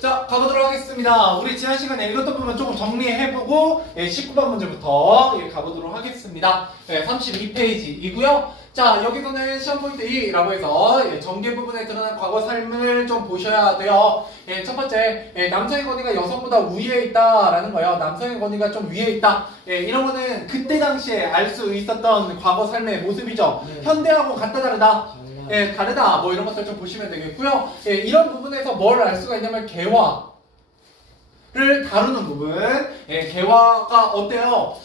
자, 가보도록 하겠습니다. 우리 지난 시간에 읽었던 부분 조금 정리해보고 19번 문제부터 가보도록 하겠습니다. 32페이지이고요. 자, 여기서는 시험 포인트 2라고 해서 전개 부분에 드러난 과거 삶을 좀 보셔야 돼요. 첫 번째, 남성의 권위가 여성보다 우위에 있다라는 거예요. 남성의 권위가 좀 위에 있다. 이런 거는 그때 당시에 알 수 있었던 과거 삶의 모습이죠. 현대하고 같다 다르다. 다르다. 뭐 이런 것들 좀 보시면 되겠고요. 이런 부분에서 뭘 알 수가 있냐면 개화를 다루는 부분. 개화가 어때요?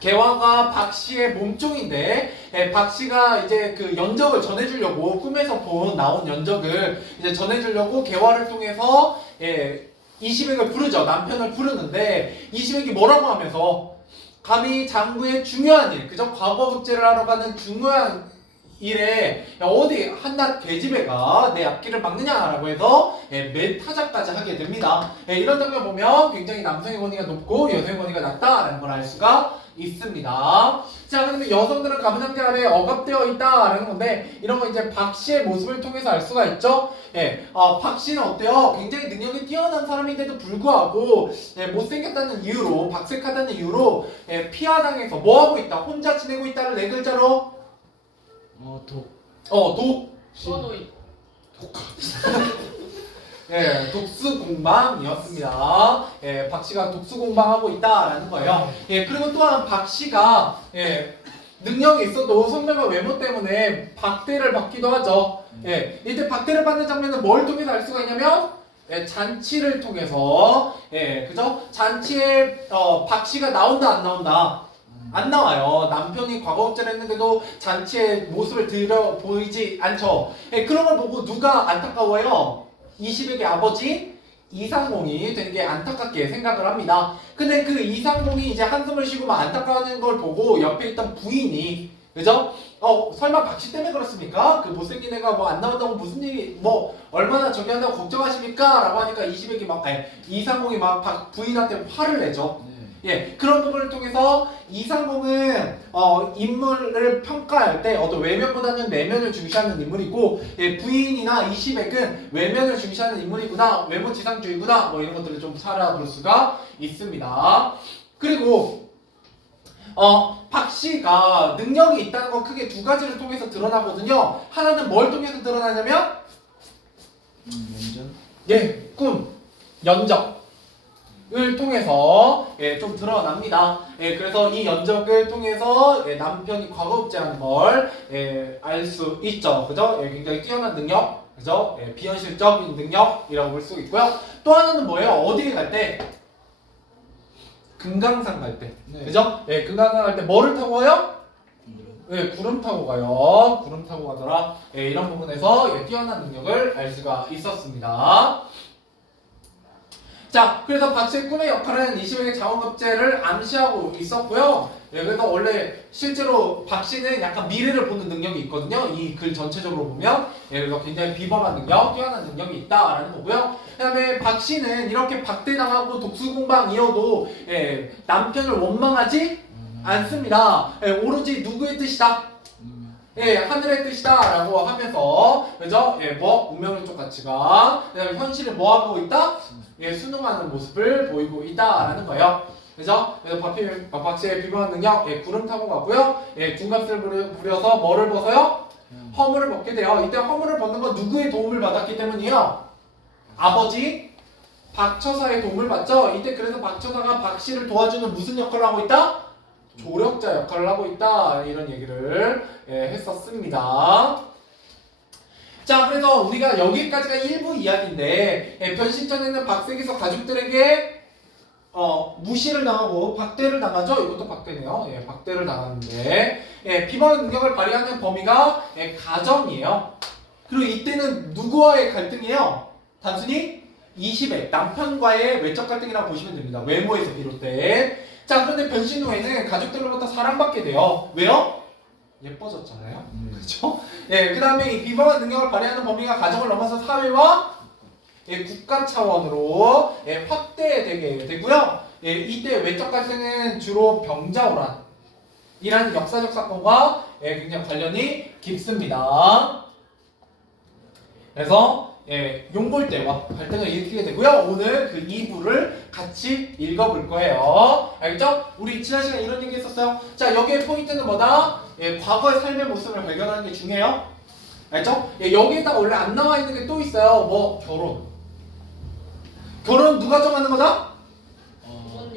개화가 박씨의 몸종인데, 박씨가 이제 그 연적을 전해주려고 꿈에서 나온 연적을 이제 전해주려고 개화를 통해서 이시백을 부르죠. 남편을 부르는데 이시백이 뭐라고 하면서 감히 장부의 중요한 일, 그죠? 과거 급제를 하러 가는 중요한 일에 어디 한낱 계집애가 내 앞길을 막느냐라고 해서 멘타자까지 하게 됩니다. 이런 장면 보면 굉장히 남성의 권위가 높고 여성의 권위가 낮다라는 걸 알 수가 있습니다. 자, 그러면 여성들은 가부장제 아래 억압되어 있다라는 건데, 이런 거 이제 박씨의 모습을 통해서 알 수가 있죠. 박씨는 어때요? 굉장히 능력이 뛰어난 사람인데도 불구하고 못생겼다는 이유로, 박색하다는 이유로 피하당해서 뭐하고 있다? 혼자 지내고 있다를 네 글자로 서노이. 독수공방이었습니다. 박씨가 독수공방하고 있다라는 거예요. 그리고 또한 박씨가 능력이 있어도 성별과 외모 때문에 박대를 받기도 하죠. 이때 박대를 받는 장면은 뭘 통해서 알 수가 있냐면 잔치를 통해서, 그죠? 잔치에 박씨가 나온다 안 나온다? 안 나와요. 남편이 과거업제를 했는데도 잔치의 모습을 보이지 않죠. 그런 걸 보고 누가 안타까워요? 이시백의 아버지 이상공이 되게 안타깝게 생각을 합니다. 근데 그 이상공이 이제 한숨을 쉬고 막 안타까워하는 걸 보고 옆에 있던 부인이, 그죠? 설마 박씨 때문에 그렇습니까? 그 못생긴 애가 뭐 안 나온다고 무슨 일이, 뭐 얼마나 저기 한다고 걱정하십니까? 라고 하니까 이상공이 막 부인한테 화를 내죠. 그런 부분을 통해서 이상공은 인물을 평가할 때 어떤 외면보다는 내면을 중시하는 인물이고, 부인이나 이시백은 외면을 중시하는 인물이구나, 외모 지상주의구나, 뭐 이런 것들을 좀 알아볼 수가 있습니다. 그리고 박씨가 능력이 있다는 건 크게 두 가지를 통해서 드러나거든요. 하나는 뭘 통해서 드러나냐면 꿈, 연적 을 통해서 좀 드러납니다. 그래서 이 연적을 통해서 남편이 과거업제라는 걸 알 수 있죠. 그죠? 굉장히 뛰어난 능력, 그죠? 비현실적인 능력이라고 볼 수 있고요. 또 하나는 뭐예요? 어디에 갈 때? 금강산 갈 때, 그죠? 금강산 갈 때 뭐를 타고 가요? 구름 타고 가요. 구름 타고 가더라. 이런 부분에서 뛰어난 능력을 알 수가 있었습니다. 자, 그래서 박씨의 꿈의 역할은 이시백의 자원급제를 암시하고 있었고요. 그래서 원래 실제로 박씨는 약간 미래를 보는 능력이 있거든요. 이 글 전체적으로 보면. 그래서 굉장히 비범한 능력, 뛰어난 능력이 있다라는 거고요. 그 다음에 박씨는 이렇게 박대당하고 독수공방이어도 남편을 원망하지 않습니다. 오로지 누구의 뜻이다? 하늘의 뜻이다 라고 하면서, 그죠? 운명의 쪽 가치가, 그 다음에 현실을 뭐하고 있다? 순응하는 모습을 보이고 있다라는 거예요. 그죠? 그래서 박씨의 비범한 능력, 구름 타고 가고요. 둔갑을 부려서 뭐를 벗어요? 허물을 벗게 돼요. 이때 허물을 벗는 건 누구의 도움을 받았기 때문이에요? 아버지 박처사의 도움을 받죠? 이때 그래서 박처사가 박씨를 도와주는 무슨 역할을 하고 있다? 조력자 역할을 하고 있다. 이런 얘기를 했었습니다. 자, 그래서 우리가 여기까지가 일부 이야기인데, 변신전에는 박색에서 가족들에게 무시를 당하고 박대를 당하죠. 이것도 박대네요. 박대를 당하는데, 비범한 능력을 발휘하는 범위가 가정이에요. 그리고 이때는 누구와의 갈등이에요? 단순히 이시백, 남편과의 외적 갈등이라고 보시면 됩니다. 외모에서 비롯된. 자, 그런데 변신 후에는 가족들로부터 사랑받게 돼요. 왜요? 예뻐졌잖아요. 그렇죠? 그 다음에 이 비범한 능력을 발휘하는 범위가 가정을 넘어서 사회와 국가 차원으로 확대되게 되고요. 이때 외적 갈등은 주로 병자호란 이라는 역사적 사건과 굉장히 관련이 깊습니다. 그래서 용볼 때와 갈등을 일으키게 되고요. 오늘 그 2부를 같이 읽어볼 거예요. 알겠죠? 우리 지난 시간에 이런 얘기 했었어요. 자, 여기에 포인트는 뭐다? 과거의 삶의 모습을 발견하는 게 중요해요. 알죠? 여기에다가 원래 안 나와 있는 게 또 있어요. 뭐 결혼. 결혼 누가 정하는 거다?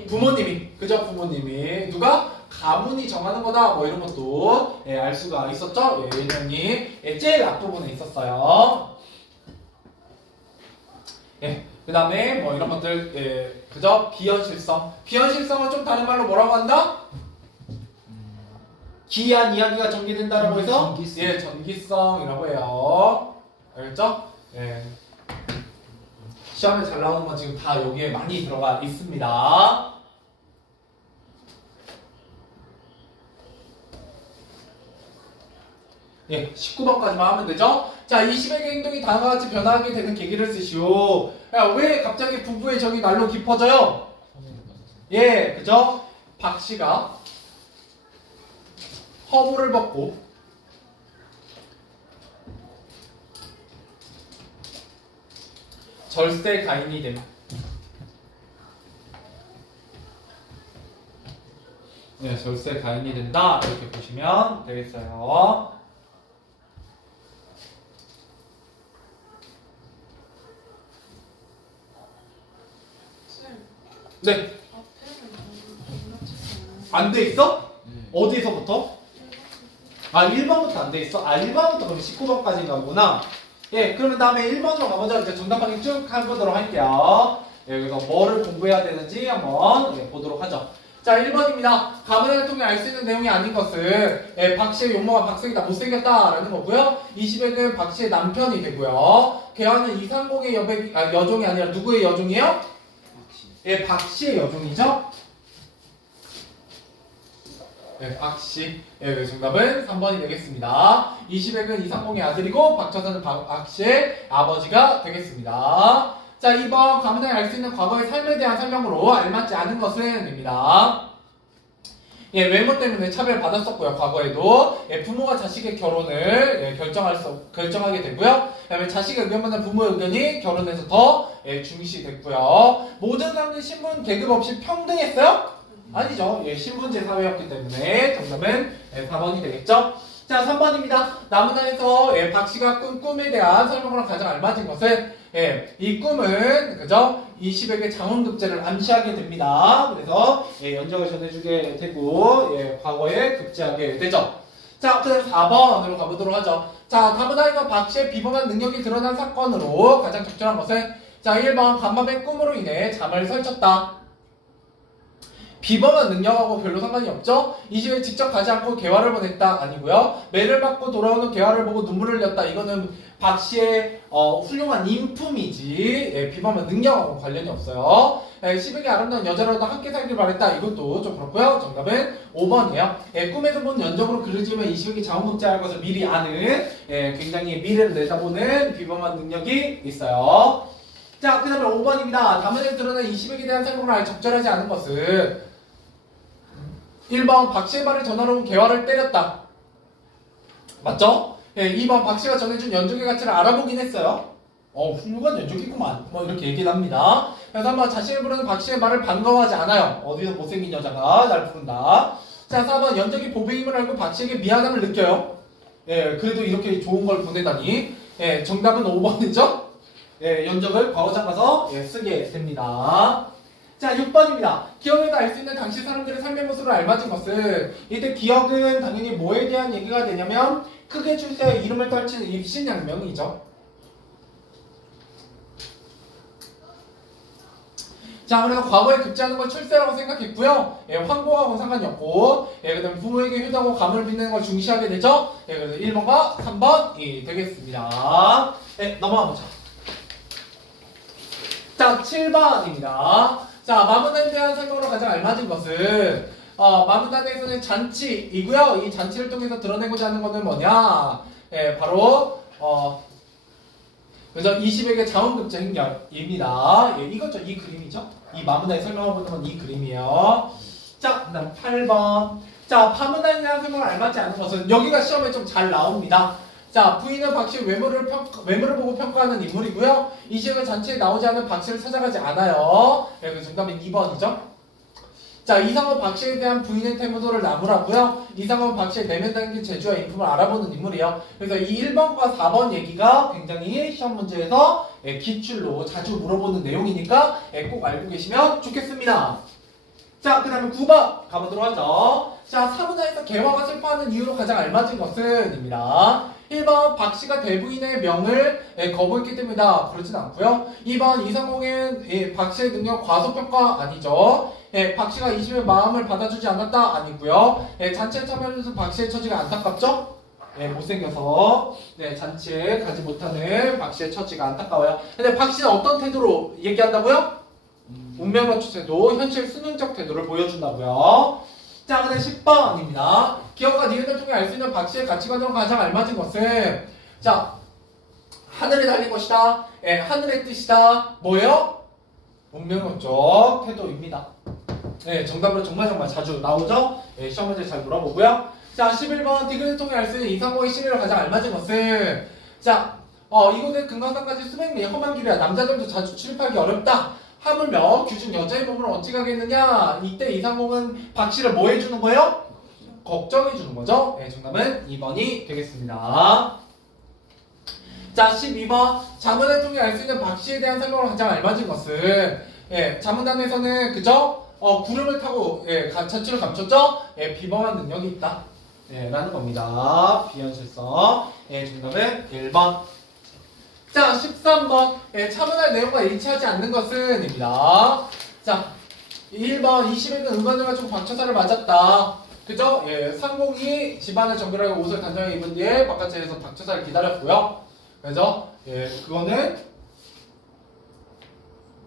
부모님이. 그죠? 부모님이. 누가? 가문이 정하는 거다. 뭐 이런 것도 알 수가 있었죠? 예명이 제일 앞부분에 있었어요. 그 다음에 뭐 이런 것들 그죠? 비현실성. 비현실성은 좀 다른 말로 뭐라고 한다? 기이한 이야기가 전개된다라고 해서 전기성이라고 해요. 알겠죠? 시험에 잘 나오는 건 지금 다 여기에 많이 들어가 있습니다. 19번까지만 하면 되죠? 자, 20의 행동이 다음과 같이 변화하게 되는 계기를 쓰시오. 야, 왜 갑자기 부부의 정이 날로 깊어져요? 그죠? 박 씨가 허물을 벗고 절세 가인이 됩니다. 절세 가인이 된다. 이렇게 보시면 되겠어요. 네. 안 돼 있어? 어디서부터? 1번부터 안 돼 있어? 1번부터 그럼 19번까지 가구나. 그러면 다음에 1번으로 가보자. 이제 정답 확인 쭉 해보도록 할게요. 그래서 뭐를 공부해야 되는지 한번 보도록 하죠. 자, 1번입니다. 가문을 통해 알 수 있는 내용이 아닌 것은 박 씨의 용모가 박승이다, 못생겼다 라는 거고요. 20회는 박 씨의 남편이 되고요. 개화는 이상공의 여종이 아니라 누구의 여종이에요? 박 씨의 여종이죠. 박 씨. 정답은 3번이 되겠습니다. 20회는 이상공의 아들이고 박처선은 박 씨의 아버지가 되겠습니다. 자, 2번 가문을 알 수 있는 과거의 삶에 대한 설명으로 알맞지 않은 것은 입니다. 외모 때문에 차별받았었고요. 과거에도 부모가 자식의 결혼을 결정하게 되고요. 그다음에 자식의 의견보다 부모의 의견이 결혼에서 더 중시됐고요. 모든 사람들이 신분 계급 없이 평등했어요? 아니죠. 신분제 사회였기 때문에 정답은 4번이 되겠죠. 자, 3번입니다. 나무단에서 박 씨가 꿈에 대한 설명으로 가장 알맞은 것은 이 꿈은 그죠? 20에게 장원급제를 암시하게 됩니다. 그래서 연정을 전해주게 되고 과거에 급제하게 되죠. 자, 그 다음 4번으로 가보도록 하죠. 자, 다문화인과 박 씨의 비범한 능력이 드러난 사건으로 가장 적절한 것은 자, 1번 간밤에 꿈으로 인해 잠을 설쳤다. 비범한 능력하고 별로 상관이 없죠? 이 집에 직접 가지 않고 개화를 보냈다 아니고요. 매를 받고 돌아오는 개화를 보고 눈물을 흘렸다. 이거는 박 씨의 훌륭한 인품이지 비범한 능력하고 관련이 없어요. 10에게 아름다운 여자라도 함께 살길 바랬다. 이것도 좀 그렇고요. 정답은 5번이에요. 꿈에서 본 연적으로 글을 지으면 20에게 자원급제할 것을 미리 아는 굉장히 미래를 내다보는 비범한 능력이 있어요. 자, 그 다음에 5번입니다. 다문에 드러난 20에게 대한 설명을 적절하지 않은 것은 1번 박 씨의 말을 전화로 개화를 때렸다. 맞죠? 2번 박 씨가 전해준 연족의 가치를 알아보긴 했어요. 훌륭한 연족이구만. 뭐 이렇게 얘기를 합니다. 그래서 3번 자신을 부르는 박 씨의 말을 반가워하지 않아요. 어디서 못생긴 여자가 날 부른다. 자, 4번 연족이 보배임을 알고 박 씨에게 미안함을 느껴요. 그래도 이렇게 좋은 걸 보내다니. 정답은 5번이죠? 연적을 과거장 가서 쓰게 됩니다. 자, 6번입니다. 기억에서 알 수 있는 당시 사람들의 삶의 모습을 알맞은 것은 이때 기억은 당연히 뭐에 대한 얘기가 되냐면 크게 출세에 이름을 떨치는 입신양명이죠. 자, 그래서 과거에 급제하는 걸 출세라고 생각했고요. 황공하고는 상관이 없고 그 다음에 부모에게 효도하고 감을 빚는 걸 중시하게 되죠. 그래서 1번과 3번이 되겠습니다. 넘어가 보자. 자, 7번입니다. 자, 마문단에 대한 설명으로 가장 알맞은 것은 마문단에서는 잔치이고요. 이 잔치를 통해서 드러내고자 하는 것은 뭐냐? 바로 그래서 20에게 자원급제 행렬입니다. 이거죠. 이 그림이죠. 이 마문단에 설명하고 있는 건 이 그림이에요. 자, 그 다음 8번. 자, 파문단에 대한 설명을 알맞지 않은 것은 여기가 시험에 좀 잘 나옵니다. 자, 부인은 박 씨의 외모를 보고 평가하는 인물이고요. 이 시역은 잔치에 나오지 않은 박 씨를 찾아가지 않아요. 네, 그 정답은 2번이죠. 자, 이상은 박 씨에 대한 부인의 태무도를 나무라고요. 이상은 박 씨의 내면 담긴 재주와 인품을 알아보는 인물이에요. 그래서 이 1번과 4번 얘기가 굉장히 시험 문제에서 기출로 자주 물어보는 내용이니까 꼭 알고 계시면 좋겠습니다. 자, 그 다음에 9번 가보도록 하죠. 자, 사문화에서 개화가 슬퍼하는 이유로 가장 알맞은 것은? 입니다. 1번 박 씨가 대부인의 명을 거부했기 때문이다. 그렇진 않고요. 2번 이상공은 박 씨의 능력 과소평가 아니죠. 박 씨가 20의 마음을 받아주지 않았다. 아니고요. 잔치에 참여하면서 박 씨의 처지가 안타깝죠? 못생겨서 잔치에 가지 못하는 박 씨의 처지가 안타까워요. 근데 박 씨는 어떤 태도로 얘기한다고요? 운명론적 태도, 현실 수능적 태도를 보여준다고요. 자, 그 다음 10번입니다. 기억과 니은을 통해 알 수 있는 박 씨의 가치관으로 가장 알맞은 것은? 자, 하늘에 달린 것이다. 하늘의 뜻이다. 뭐예요? 운명론적 태도입니다. 정답으로 정말 자주 나오죠? 시험 문제 잘 물어보고요. 자, 11번 디귿을 통해 알 수 있는 이상공의 시리로 가장 알맞은 것은? 자, 이곳에 금강산까지 수백 리 험한 길이야. 남자들도 자주 출입하기 어렵다. 하물며 규준 여자의 몸을 어찌 가겠느냐. 이때 이상공은 박 씨를 뭐 해주는 거예요? 걱정해주는 거죠. 정답은 2번이 되겠습니다. 자, 12번 자문을 통해 알 수 있는 박 씨에 대한 설명으로 가장 알맞은 것은? 자문단에서는 그죠? 구름을 타고 자취를 감췄죠? 비범한 능력이 있다. 라는 겁니다. 비현실성. 정답은 1번. 자, 13번. 차문할 내용과 일치하지 않는 것은? 입니다. 자, 1번 20일은 은관을 가지고 박처사를 맞았다. 그죠? 상공이 집안을 정결하게 옷을 단정하게 입은 뒤에 바깥에서 박처사를 기다렸고요. 그죠? 그거는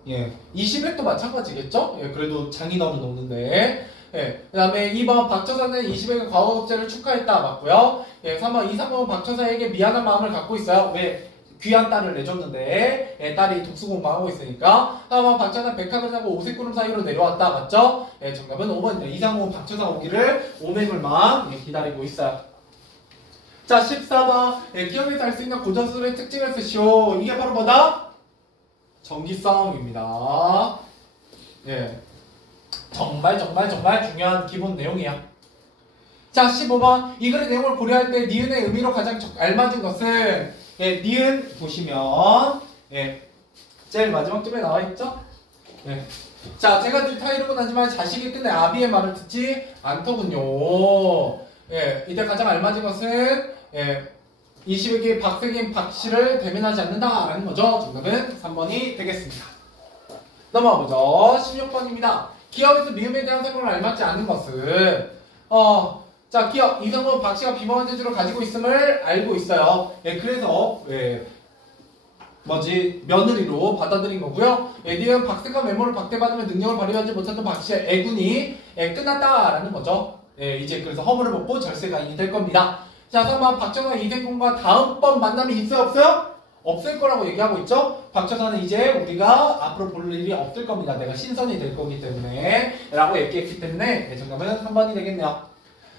20일도 마찬가지겠죠? 그래도 장인어른 오는데. 그 다음에 2번 박처사는 20일의 과거급제를 축하했다. 맞고요. 3번 이상공은 박처사에게 미안한 마음을 갖고 있어요. 왜? 귀한 딸을 내줬는데 딸이 독수공부하고 있으니까. 4번 박처사는 백합을 타고 오색구름 사이로 내려왔다. 맞죠? 정답은 5번입니다. 이상공은 박처사 오기를 오매물만 기다리고 있어요. 자, 14번 기억에서 알 수 있는 고전술의 특징을 쓰시오. 이게 바로 뭐다? 정기성입니다. 정말 중요한 기본 내용이야. 자, 15번 이 글의 내용을 고려할 때 니은의 의미로 가장 알맞은 것은? 니은 보시면 제일 마지막 줄에 나와있죠? 자, 제가 들타 이르고 나지만 자식이 끝내 아비의 말을 듣지 않더군요. 이때 가장 알맞은 것은 20일기 박세긴 박씨를 대면하지 않는다라는 거죠. 정답은 3번이 되겠습니다. 넘어가보죠. 16번입니다. 기억에서 미음에 대한 설명을 알맞지 않은 것은? 자, 기억 이성은 박씨가 비범한 재주를 가지고 있음을 알고 있어요. 그래서 며느리로 받아들인 거고요. 니은 박색한 외모를 박대받으며 능력을 발휘하지 못했던 박씨의 애군이 끝났다라는 거죠. 이제 그래서 허물을 벗고 절세가인이 될 겁니다. 자, 3번 박처사 이생공과 다음번 만남이 있어요? 없어요? 없을 거라고 얘기하고 있죠? 박처사는 이제 우리가 앞으로 볼 일이 없을 겁니다. 내가 신선이 될 거기 때문에 라고 얘기했기 때문에 정답은 3번이 되겠네요.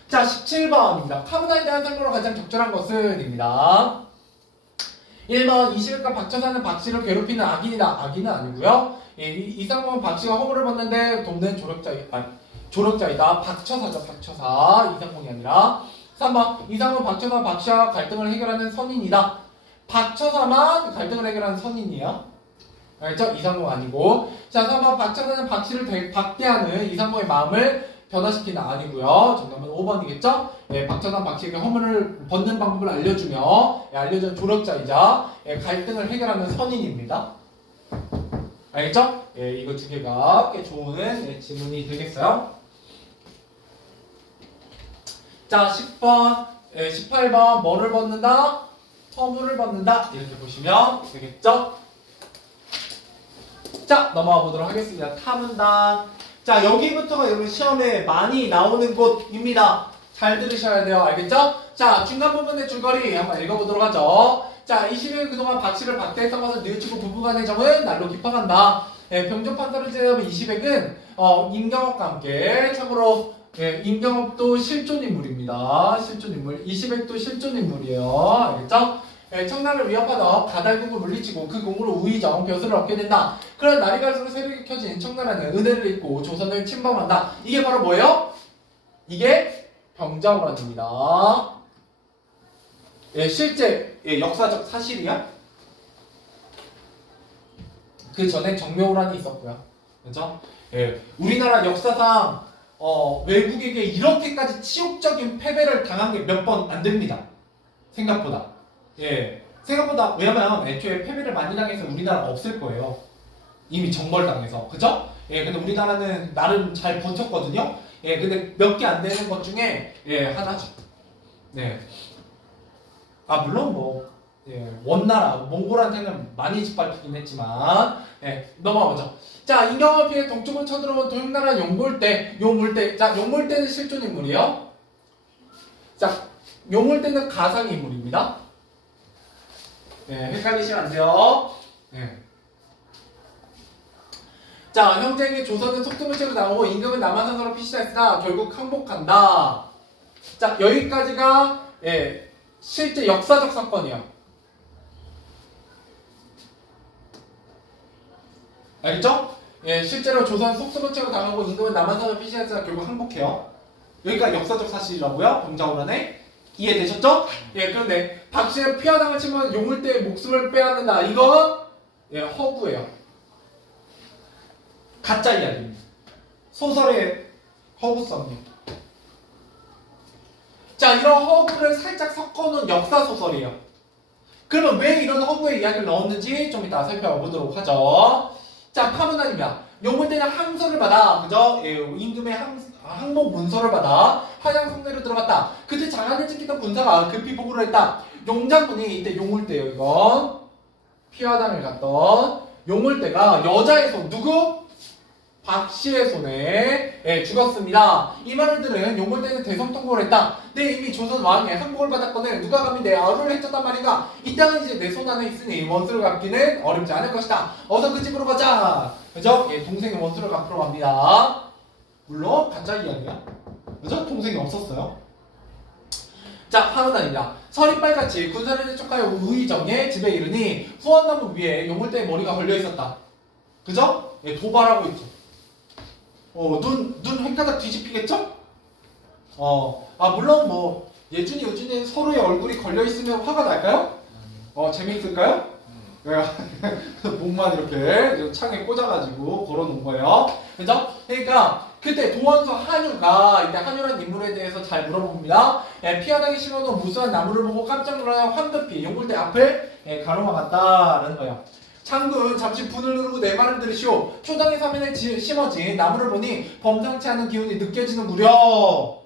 자, 17번입니다. 카문화에 대한 설명으로 가장 적절한 것은? 입니다. 1번 이시백과 박처사는 박씨를 괴롭히는 악인이다. 악인은 아니고요. 이상공은 박씨가 허물을 벗는데 돕는 조력자이다. 박처사죠. 박처사. 이상공이 아니라. 3번 이상은 박처사 박씨와 갈등을 해결하는 선인이다. 박처사만 갈등을 해결하는 선인이야. 알죠? 이상공 아니고. 자, 3번 박처사는 박씨를 박대하는 이상공의 마음을 변화시키는 아니고요. 정답은 5번이겠죠? 박처사는 박씨에게 허물을 벗는 방법을 알려주며 알려준 조력자이자 갈등을 해결하는 선인입니다. 알겠죠? 이거 두 개가 꽤 좋은 지문이 되겠어요. 자, 10번, 18번 뭐를 벗는다? 허물을 벗는다. 이렇게 보시면 되겠죠? 자, 넘어가 보도록 하겠습니다. 타문단. 자, 여기부터가 여러분 시험에 많이 나오는 곳입니다. 잘 들으셔야 돼요. 알겠죠? 자, 중간 부분의 줄거리 한번 읽어보도록 하죠. 자, 20일 그동안 박씨를 박대했던 것을 뉘우치고 부부간의 정은 날로 깊어간다. 병조 판서를 제외하면 20액은 임경업과 함께 참고로 예, 임경업도 실존인물입니다. 실존인물. 이시백도 실존인물이에요. 알겠죠? 예, 청나라를 위협하던 가달국을 물리치고 그 공으로 우의정 벼슬을 얻게 된다. 그런 날이 갈수록 세력이 켜진 청나라는 은혜를 잊고 조선을 침범한다. 이게 바로 뭐예요? 이게 병자호란입니다. 예, 실제 역사적 사실이야. 그 전에 정묘호란이 있었고요. 그렇죠? 예, 우리나라 역사상 외국에게 이렇게까지 치욕적인 패배를 당한 게 몇 번 안 됩니다. 생각보다. 예, 생각보다. 왜냐면 애초에 패배를 많이 당해서 우리나라가 없을 거예요. 이미 정벌당해서. 그죠? 예, 근데 우리나라는 나름 잘 버텼거든요. 예, 근데 몇 개 안 되는 것 중에 하나죠. 네. 아, 물론 뭐 원나라 몽골한테는 많이 짓밟히긴 했지만 넘어가보죠. 자, 임경업이 동쪽을 쳐들어온 도용나라 용몰대. 자, 용몰대는 실존 인물이에요. 자, 용몰대는 가상 인물입니다. 헷갈리시면 안 돼요. 자, 형제에게 조선은 속수무책으로 나오고 임금은 남한산으로 피신했으나 결국 항복한다. 자, 여기까지가 실제 역사적 사건이에요. 알겠죠? 실제로 조선 속수무책으로 당하고 임금은 남한산으로 피신했으나 결국 항복해요. 여기가 역사적 사실이라고요. 병자호란에. 이해되셨죠? 그런데 박씨는 피하당을 치면 용울대의 목숨을 빼앗는다. 이건 허구예요. 가짜 이야기입니다. 소설의 허구성이에요. 자, 이런 허구를 살짝 섞어놓은 역사소설이에요. 그러면 왜 이런 허구의 이야기를 넣었는지 좀 이따 살펴보도록 하죠. 자, 파문단입니다. 용물대는 항서를 받아, 그죠? 임금의 항복 문서를 받아 한양성내로 들어갔다. 그때 장안을 지키던 군사가 급히 보고를 했다. 용장군이 이때 용물대예요. 이건 피화당을 갔던 용물대가 여자의 손, 누구? 박씨의 손에 죽었습니다. 이 말을 들은 용물대는 대성통곡을 했다. 내 이미 조선 왕의 항복을 받았거늘 누가 감히 내 아우를 해쳤단 말인가. 이 땅은 이제 내 손 안에 있으니 원수를 갚기는 어렵지 않을 것이다. 어서 그 집으로 가자. 그죠? 동생이 원수를 갚으러 갑니다. 물론 가짜 이야기야. 그죠? 동생이 없었어요. 자, 파문단입니다. 서리빨같이 군사를 재촉하여 우의정의 집에 이르니 후원나무 위에 용물대의 머리가 걸려있었다. 그죠? 도발하고 있죠. 눈 획가닥 뒤집히겠죠? 물론 뭐 예준이 요준이 서로의 얼굴이 걸려있으면 화가 날까요? 재미있을까요? 목만 이렇게 창에 꽂아가지고 걸어놓은 거예요. 그죠? 그러니까 그때 도원수 한유가 이때 한유라는 인물에 대해서 잘 물어봅니다. 피하다기 심어놓은 무수한 나무를 보고 깜짝 놀라며 황급히 용물대 앞을 가로막았다라는 거예요. 장군 잠시 분을 누르고 내 말을 들으시오. 초당의 사면에 심어진 나무를 보니 범상치 않은 기운이 느껴지는구려.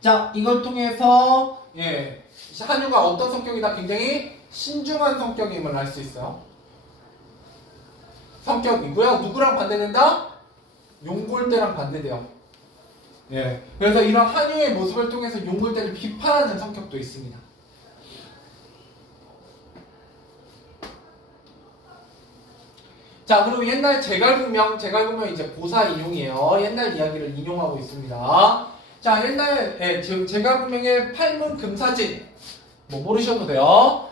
자, 이걸 통해서 한유가 어떤 성격이다? 굉장히 신중한 성격임을 알 수 있어요. 성격이고요. 누구랑 반대된다? 용골대랑 반대돼요. 그래서 이런 한유의 모습을 통해서 용골대를 비판하는 성격도 있습니다. 자, 그리고 옛날 제갈공명 이제 고사 인용이에요. 옛날 이야기를 인용하고 있습니다. 자, 옛날 제갈공명의 팔문 금사진 뭐 모르셔도 돼요.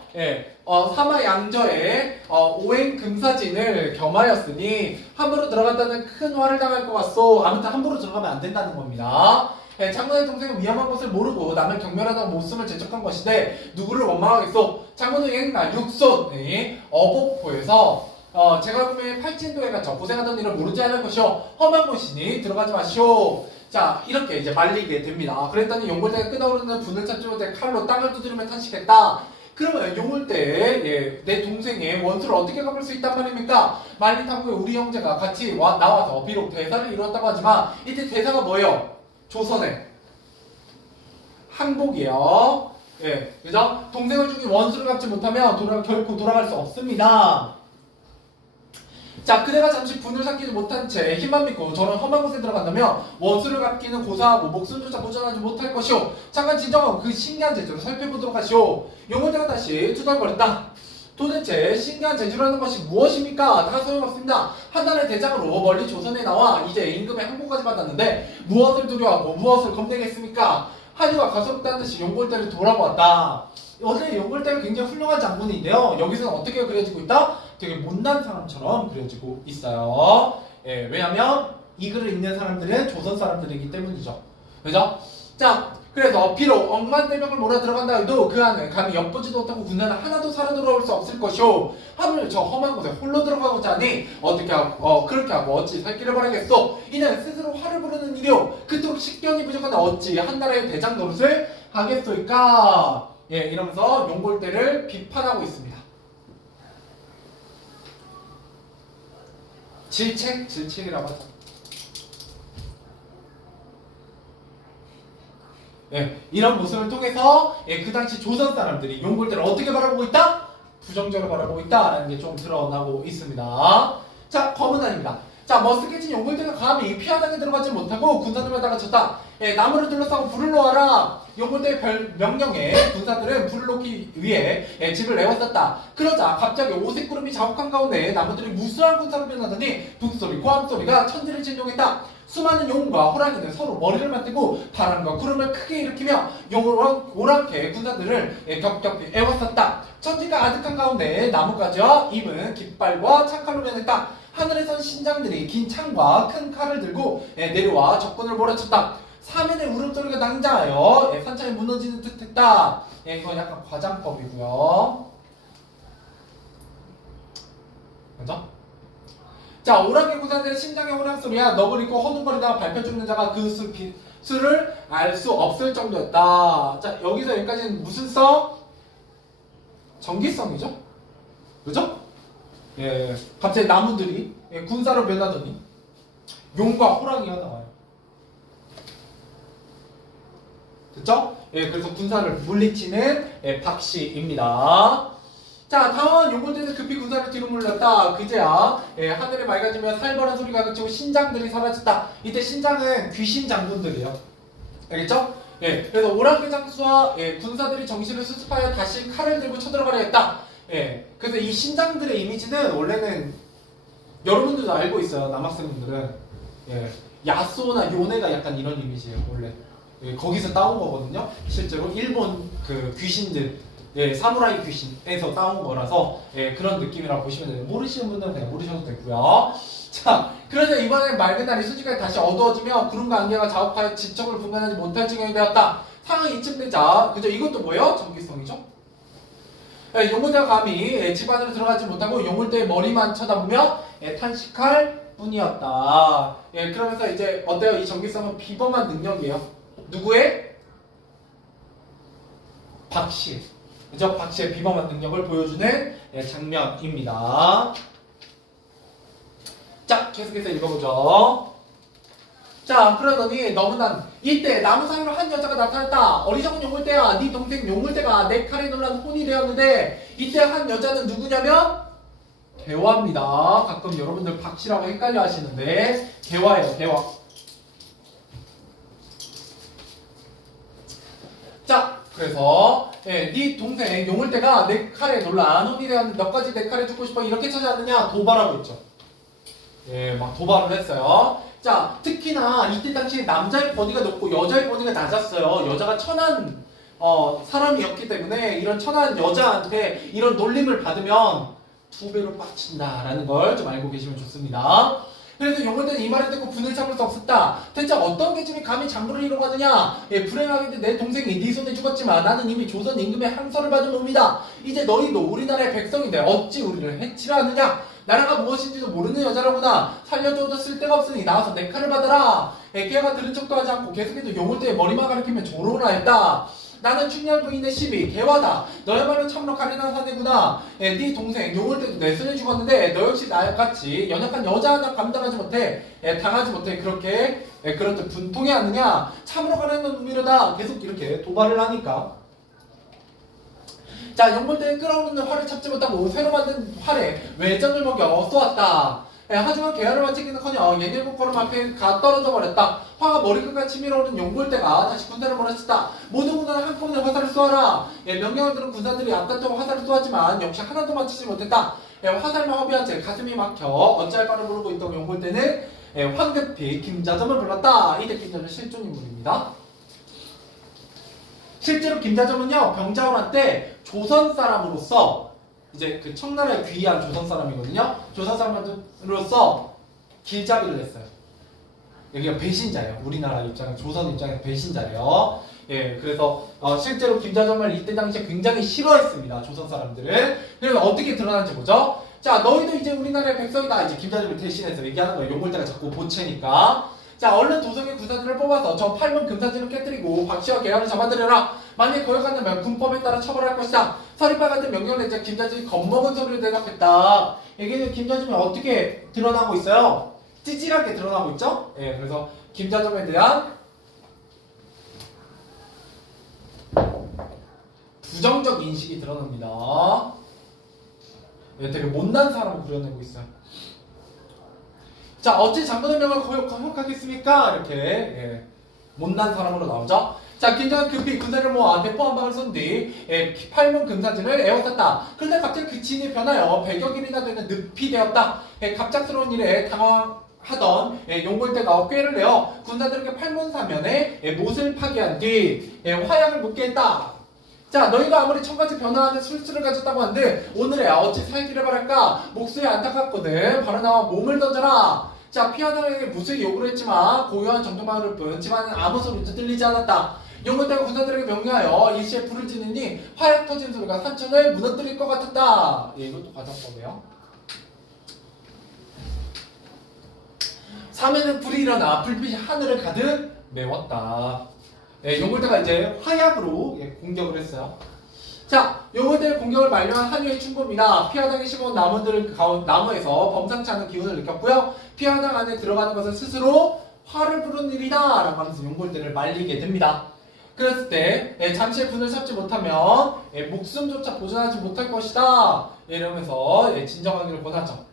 사마양저에 오행 금사진을 겸하였으니 함부로 들어갔다는 큰 화를 당할 것 같소. 아무튼 함부로 들어가면 안 된다는 겁니다. 장군의 동생은 위험한 것을 모르고 남을 경멸하다가 목숨을 제척한 것인데 누구를 원망하겠소. 장군은 옛날 육손의 어복포에서 제갈공명의 팔진도에 갇혀 고생하던 일을 모르지 않을 것이오. 험한 곳이니 들어가지 마시오. 자, 이렇게 이제 말리게 됩니다. 그랬더니 용골대가 끓어오르는 분을 찾지 못해 칼로 땅을 두드리며 탄식했다. 그러면 용골대에 내 동생의 원수를 어떻게 갚을 수 있단 말입니까? 말리타고에 우리 형제가 같이 나와서 비록 대사를 이루었다고 하지만 이때 대사가 뭐예요? 조선의 항복이에요. 그죠? 동생을 죽인 원수를 갚지 못하면 결코 돌아갈 수 없습니다. 자, 그대가 잠시 분을 삼키지 못한 채 힘만 믿고 저런 험한 곳에 들어간다면 원수를 갚기는 고사하고 목숨조차 보전하지 못할 것이오. 잠깐 진정하고 그 신기한 제주를 살펴보도록 하시오. 용골대가 다시 투덜거렸다. 도대체 신기한 재주라는 것이 무엇입니까? 다 소용없습니다. 한나라의 대장으로 멀리 조선에 나와 이제 임금의 항복까지 받았는데 무엇을 두려워하고 무엇을 겁내겠습니까? 한이가 가섭다는 듯이 용골대를 돌아보았다. 어제 용골대가 굉장히 훌륭한 장군인데요. 여기서는 어떻게 그려지고 있다? 되게 못난 사람처럼 그려지고 있어요. 예, 왜냐면 이 글을 읽는 사람들은 조선 사람들이기 때문이죠. 그죠? 자, 그래서 비록 억만대명을 몰아 들어간다 해도 그 안에 감히 엿보지도 못하고 군사는 하나도 살아 돌아올 수 없을 것이오. 하물 저 험한 곳에 홀로 들어가고자 하니 어떻게 하고 그렇게 하고 어찌 살 길을 바라겠소. 이는 스스로 화를 부르는 일이오. 그토록 식견이 부족한데 어찌 한나라의 대장 노릇을 하겠소이까. 예, 이러면서 용골대를 비판하고 있습니다. 질책이라고 하죠. 예, 이런 모습을 통해서 그 당시 조선 사람들이 용골대를 어떻게 바라보고 있다? 부정적으로 바라보고 있다라는 게 좀 드러나고 있습니다. 자, 검은안입니다. 자, 머스켓진 용골대가 감히 피하당에 들어가지 못하고 군사들마다 쳤다. 예, 나무를 둘러싸고 불을 놓아라. 용골대의 명령에 군사들은 불을 놓기 위해 집을 내왔었다. 그러자 갑자기 오색구름이 자욱한 가운데 나무들이 무수한 군사로 변하더니 북소리, 고함소리가 천지를 진동했다. 수많은 용과 호랑이는 서로 머리를 맞대고 바람과 구름을 크게 일으키며 오랑캐 군사들을 겹겹이 애워쌌다. 천지가 아득한 가운데 나뭇가지와 임은 깃발과 창칼로 변했다. 하늘에선 신장들이 긴 창과 큰 칼을 들고 내려와 적군을 몰아쳤다. 사면의 울음소리가 낭자하여 산창이 무너지는 듯 했다. 이건 약간 과장법이고요. 그죠? 자, 오랑캐 군사들의 심장의 호랑소리야 너구리고 허둥거리다가 밟혀 죽는 자가 그 수를 알 수 없을 정도였다. 자, 여기서 여기까지는 무슨 성? 전기성이죠? 그죠? 예, 갑자기 나무들이 군사로 변하더니 용과 호랑이가 나와요. 됐죠? 예, 그래서 군사를 물리치는 박씨입니다. 자, 다음은 용골대는 급히 군사를 뒤로 물렸다. 그제야 하늘이 맑아지며 살벌한 소리가 그치고 신장들이 사라졌다. 이때 신장은 귀신 장군들이에요. 알겠죠? 예, 그래서 오랑캐 장수와 군사들이 정신을 수습하여 다시 칼을 들고 쳐들어가려 했다. 예, 그래서 이 신장들의 이미지는 원래는 여러분들도 알고 있어요. 남학생분들은 야쏘나 요네가 약간 이런 이미지예요. 원래 거기서 따온 거거든요. 실제로 일본 그 귀신들 사무라이 귀신에서 따온 거라서 그런 느낌이라고 보시면 돼요. 모르시는 분들은 그냥 모르셔도 되고요. 자, 그러자 이번에 맑은 날이 순식간에 다시 어두워지며 구름과 안개가 자욱하여 지척을 분간하지 못할 지경이 되었다. 상황이 이쯤 되자, 그죠? 이것도 뭐예요? 전기성이죠? 용골대가 감히 집 안으로 들어가지 못하고 용골대의 머리만 쳐다보며 탄식할 뿐이었다. 그러면서 이제 어때요? 이 전기성은 비범한 능력이에요. 누구의? 박씨. 그죠? 박씨의 비범한 능력을 보여주는 장면입니다. 자, 계속해서 읽어보죠. 자, 그러더니 너무난 이때 나무 사이로 한 여자가 나타났다. 어리석은 용골대야, 네 동생 용골대가 내 칼에 놀란 혼이 되었는데 이때 한 여자는 누구냐면 개화입니다. 가끔 여러분들 박씨라고 헷갈려 하시는데 개화예요. 개화. 자, 그래서 네 동생 용골대가 내 칼에 놀란 혼이 되었는데 너까지 내 칼에 죽고 싶어 이렇게 찾지 않느냐 도발하고 있죠. 막 도발을 했어요. 자, 특히나 이때 당시에 남자의 권위가 높고 여자의 권위가 낮았어요. 여자가 천한 사람이었기 때문에 이런 천한 여자한테 이런 놀림을 받으면 2배로 빡친다라는 걸 좀 알고 계시면 좋습니다. 그래서 용골대는 이 말을 듣고 분을 참을 수 없었다. 대체 어떤 계집이 감히 장군을 이루고 하느냐? 불행하게도 내 동생이 네 손에 죽었지만 나는 이미 조선 임금의 항서를 받은 놈이다. 이제 너희도 우리나라의 백성인데 어찌 우리를 해치려 하느냐? 나라가 무엇인지도 모르는 여자라구나. 살려줘도 쓸데가 없으니 나와서 내 칼을 받아라. 개가 들은 척도 하지 않고 계속해서 용골대의 머리만 가리키면 조롱을 하였다. 나는 충렬 부인의 시비 개화다. 너야말로 참으로 가련한 사내구나. 네 동생 용골대도 내 손에 죽었는데 너 역시 나같이 연약한 여자 하나 감당하지 못해 당하지 못해 그렇게 그렇듯 분통해 하느냐. 참으로 가련한 놈이로다. 계속 이렇게 도발을 하니까 자, 용골대는 끌어오르는 활을 참지 못하고 새로 만든 활에 외전을 먹여 쏘았다. 하지만 계열을 마치기는커녕 얘네 걸음 앞에 가 떨어져 버렸다. 화가 머리끝까지 치밀어오른 용골대가 다시 군사를 몰아쳤다. 모든 군사는 한꺼번에 화살을 쏘아라. 명령을 들은 군사들이 앞다투어 화살을 쏘았지만 역시 하나도 맞추지 못했다. 화살만 허비한 채 가슴이 막혀 어찌할 바를 모르고 있던 용골대는 황급히 김자점을 불렀다. 이때 김자점은 실존 인물입니다. 실제로 김자점은요 병자호란 때 조선 사람으로서 이제 그 청나라에 귀한 조선 사람이거든요. 조선 사람으로서 길잡이를 했어요. 여기가 배신자예요. 우리나라 입장에서 조선 입장에서 배신자예요. 그래서 실제로 김자점을 이때 당시에 굉장히 싫어했습니다. 조선 사람들은. 그래서 어떻게 드러나는지 보죠. 자, 너희도 이제 우리나라의 백성이다. 이제 김자점을 대신해서 얘기하는 거예요. 용골대가 자꾸 보채니까. 자, 얼른 도성의 군사들을 뽑아서 저 팔문 금사진을 깨뜨리고 박씨와 계란을 잡아들여라. 만약 거역한다면 군법에 따라 처벌할 것이다. 서리파 같은 명령을 내자 김자진이 겁먹은 소리를 대답했다. 이게 김자점이 어떻게 드러나고 있어요? 찌질하게 드러나고 있죠? 그래서 김자점에 대한 부정적 인식이 드러납니다. 되게 못난 사람을 그려내고 있어요. 자, 어찌 장군의 명을 거역하겠습니까? 이렇게 못난 사람으로 나오죠. 자, 김자는 급히 군사를 모아 대포 한 방을 쏜 뒤 팔문 금사진을 에워쌌다. 그런데 갑자기 그 진이 변하여 100여 길이나 되는 늪이 되었다. 갑작스러운 일에 당황하던 용골대가 꾀를 내어 군사들에게 팔문 사면에 못을 파괴한 뒤 화약을 묻게 했다. 자, 너희가 아무리 천가지 변화하는 술수를 가졌다고 한들 오늘에 어찌 살기를 바랄까? 목숨이 안타깝거든. 바로 나와 몸을 던져라. 자, 피하나에게 무수히 요구를 했지만 고요한 정정만을 뿐 집안은 아무 소리도 들리지 않았다. 용골대가 군사들에게 명령하여 일시에 불을 지르니 화약 터진 소리가 산천을 무너뜨릴 것 같았다. 이것도 가정법이에요. 3회는 불이 일어나 불빛이 하늘을 가득 메웠다. 용골대가 이제 화약으로 공격을 했어요. 자, 용골대의 공격을 만료한 한유의 충고입니다. 피하당이 심어온 나무에서 범상치 않은 기운을 느꼈고요. 피하당 안에 들어가는 것은 스스로 화를 부른 일이다 라고 하면서 용골대를 말리게 됩니다. 그랬을 때 잠시의 분을 참지 못하면 목숨조차 보존하지 못할 것이다 이러면서 진정하기를 권하죠.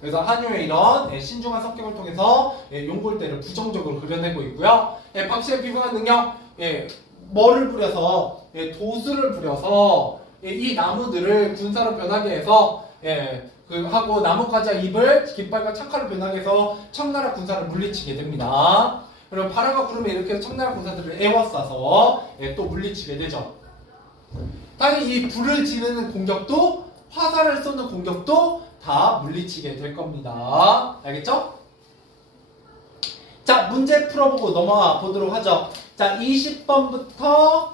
그래서 한유의 이런 신중한 성격을 통해서 용골대를 부정적으로 그려내고 있고요. 박씨의 비범한 능력, 뭐를 부려서 도수를 부려서 이 나무들을 군사로 변하게 해서 하고 나뭇가지와 잎을 깃발과 착칼로 변하게 해서 청나라 군사를 물리치게 됩니다. 그리고 바람과 구름에 이렇게 해서 청나라 군사들을 에워싸서 또 물리치게 되죠. 당연히 이 불을 지르는 공격도 화살을 쏘는 공격도 다 물리치게 될 겁니다. 알겠죠? 자, 문제 풀어보고 넘어가 보도록 하죠. 자, 20번부터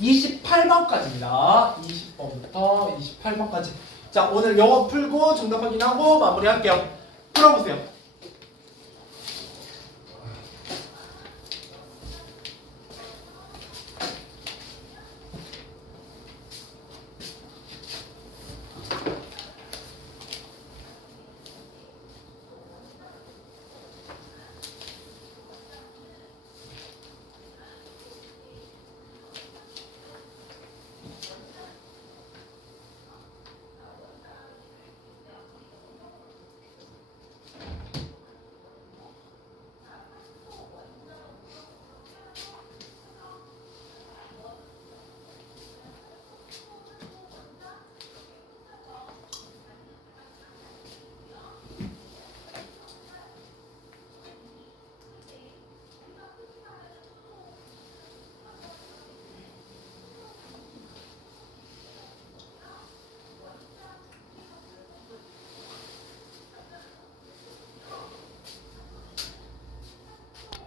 28번까지입니다. 20번부터 28번까지. 자, 오늘 영어 풀고 정답 확인하고 마무리할게요. 풀어보세요.